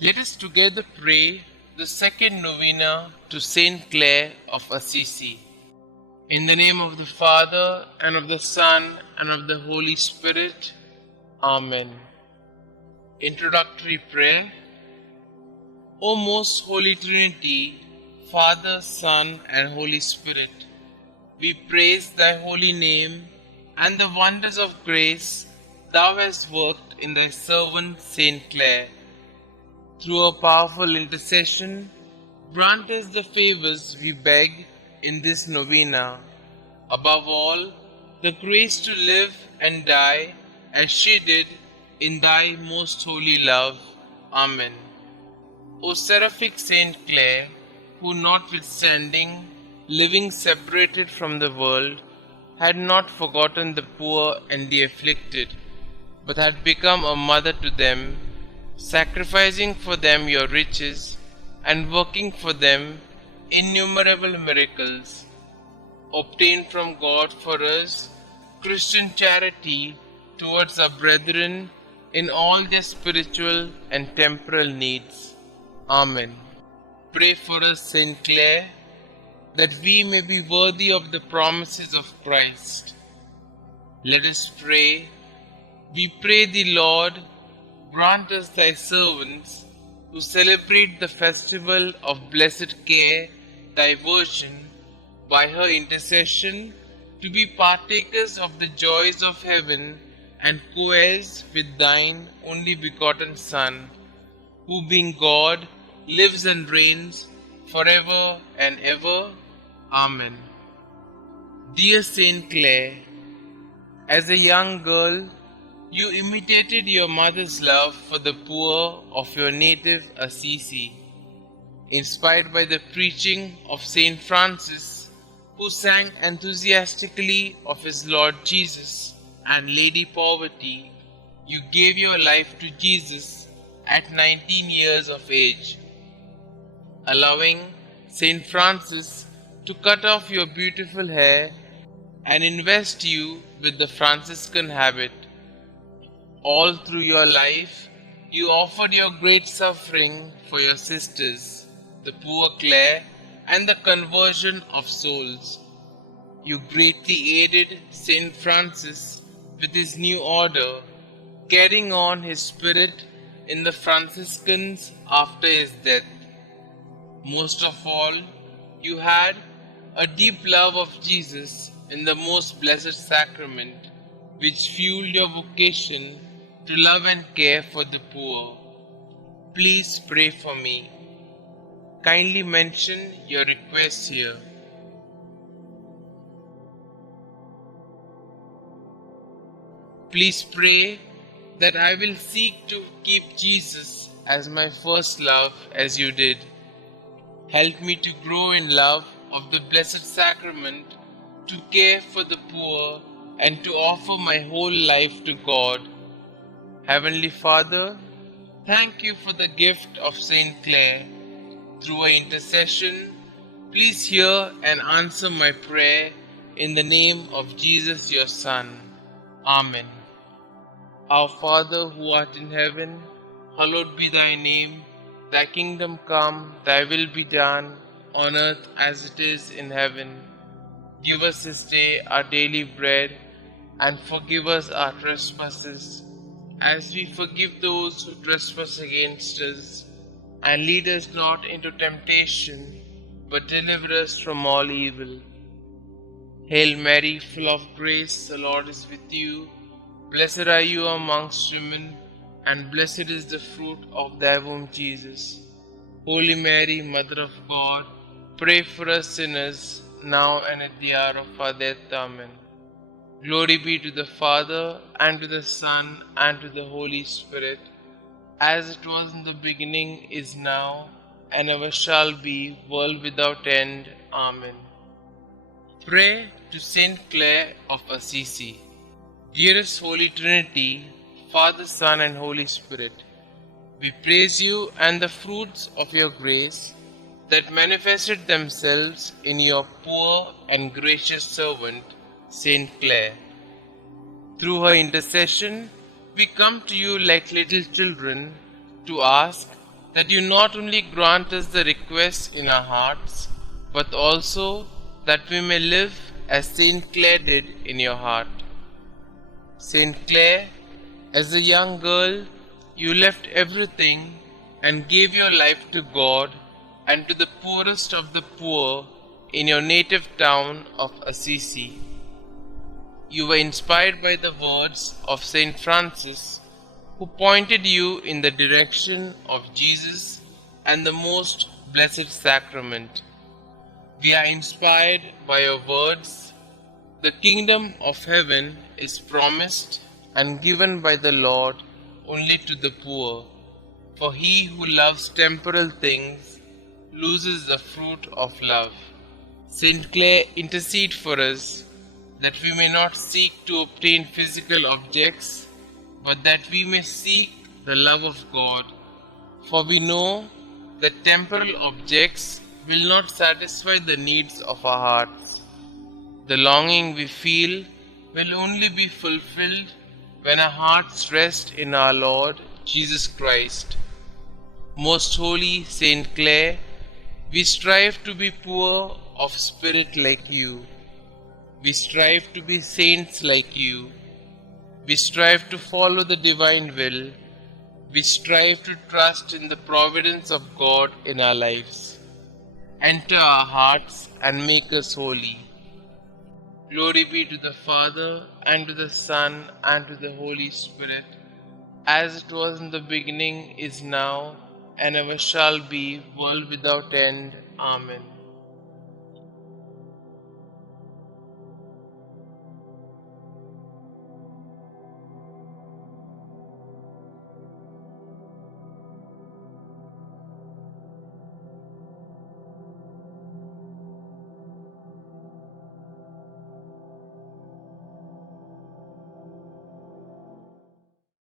Let us together pray the second novena to St Clare of Assisi. In the name of the Father, and of the Son, and of the Holy Spirit. Amen. Introductory Prayer. O most Holy Trinity, Father, Son, and Holy Spirit, we praise thy holy name and the wonders of grace thou hast worked in thy servant St Clare. Through a powerful intercession, grant us the favors we beg in this novena. Above all, the grace to live and die as she did in thy most holy love. Amen. O seraphic St Clare, who notwithstanding living separated from the world, had not forgotten the poor and the afflicted, but had become a mother to them, sacrificing for them your riches and working for them innumerable miracles. Obtain from God for us Christian charity towards our brethren in all their spiritual and temporal needs. Amen. Pray for us, St. Clare, that we may be worthy of the promises of Christ. Let us pray. We pray thee, Lord, grant us thy servants, who celebrate the festival of blessed Clare, thy Virgin, by her intercession, to be partakers of the joys of heaven and co-heirs with thine only begotten Son, who being God, lives and reigns forever and ever. Amen. Dear St. Clare, as a young girl, you imitated your mother's love for the poor of your native Assisi. Inspired by the preaching of St. Francis, who sang enthusiastically of his Lord Jesus and Lady Poverty, you gave your life to Jesus at 19 years of age, allowing St. Francis to cut off your beautiful hair and invest you with the Franciscan habit. All through your life, you offered your great suffering for your sisters, the poor Clare, and the conversion of souls. You greatly aided St. Francis with his new order, carrying on his spirit in the Franciscans after his death. Most of all, you had a deep love of Jesus in the most blessed sacrament, which fueled your vocation to love and care for the poor. Please pray for me. Kindly mention your requests here. Please pray that I will seek to keep Jesus as my first love as you did. Help me to grow in love of the Blessed Sacrament, to care for the poor, and to offer my whole life to God. Heavenly Father, thank you for the gift of St. Clare. Through her intercession, please hear and answer my prayer in the name of Jesus your Son. Amen. Our Father who art in heaven, hallowed be thy name. Thy kingdom come, thy will be done, on earth as it is in heaven. Give us this day our daily bread, and forgive us our trespasses, as we forgive those who trespass against us. And lead us not into temptation, but deliver us from all evil. Hail Mary, full of grace, the Lord is with you. Blessed are you amongst women, and blessed is the fruit of thy womb, Jesus. Holy Mary, Mother of God, pray for us sinners, now and at the hour of our death. Amen. Glory be to the Father, and to the Son, and to the Holy Spirit, as it was in the beginning, is now, and ever shall be, world without end. Amen. Pray to St. Clare of Assisi. Dearest Holy Trinity, Father, Son, and Holy Spirit, we praise you and the fruits of your grace that manifested themselves in your poor and gracious servant, St. Clare. Through her intercession, we come to you like little children to ask that you not only grant us the requests in our hearts, but also that we may live as St. Clare did in your heart. St. Clare, as a young girl, you left everything and gave your life to God and to the poorest of the poor in your native town of Assisi. You were inspired by the words of St. Francis, who pointed you in the direction of Jesus and the most blessed sacrament. We are inspired by your words. The kingdom of heaven is promised and given by the Lord only to the poor, for he who loves temporal things loses the fruit of love. St. Clare, intercede for us, that we may not seek to obtain physical objects, but that we may seek the love of God. For we know that temporal objects will not satisfy the needs of our hearts. The longing we feel will only be fulfilled when our hearts rest in our Lord Jesus Christ. Most holy Saint Clare, we strive to be poor of spirit like you. We strive to be saints like you. We strive to follow the divine will. We strive to trust in the providence of God in our lives. Enter our hearts and make us holy. Glory be to the Father, and to the Son, and to the Holy Spirit, as it was in the beginning, is now, and ever shall be, world without end. Amen.